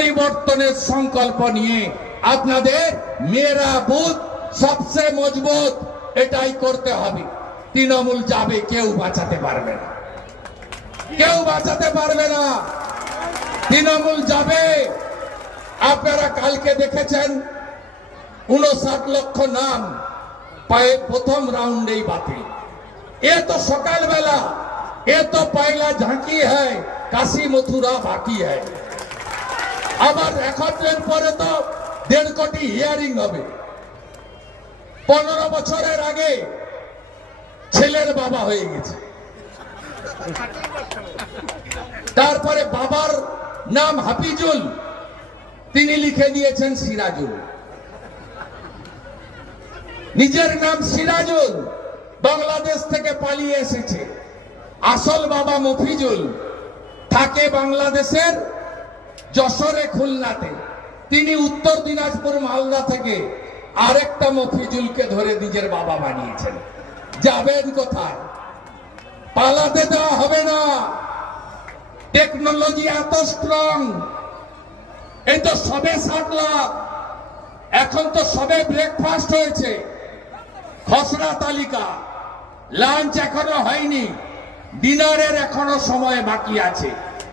পরিবর্তনের সংকল্প নিয়ে আপনাদের মেরা বুথ সবচেয়ে মজবুত এটাই করতে হবে। তৃণমূল যাবে, কেউ বাঁচাতে পারবে না, কেউ বাঁচাতে পারবে না। তৃণমূল যাবে। আপনারা কালকে দেখেছেন 59 লক্ষ নাম পায়ে প্রথম রাউন্ডেই বাতিল। এ তো সকালবেলা, এ তো পয়লা ঝাঁকি হ্যায়, কাশী মথুরা বাকি হ্যায়। আবার 71 পরে তো 1.5 কোটি হিয়ারিং হবে। 15 বছরের আগে ছেলের বাবা হয়ে গেছে, তারপরে বাবার নাম হাফিজুল, তিনি লিখে দিয়েছেন সিরাজুল। নিজের নাম সিরাজুল, বাংলাদেশ থেকে পালিয়ে এসেছে। আসল বাবা মফিজুল, থাকে বাংলাদেশের যশোরে, খুলনাতে। তিনি উত্তর দিনাজপুর মালদা থেকে আরেকটা মফিজুলকে ধরে নিজের বাবা বানিয়েছেন। যাবেন কোথায়? পালাতে দেওয়া হবে না। টেকনোলজি এত স্ট্রং। এই তো সবে 60 লাখ, এখন তো সবে ব্রেকফাস্ট হয়েছে, খসড়া তালিকা, লাঞ্চ এখনো হয়নি, ডিনারের এখনো সময় বাকি আছে।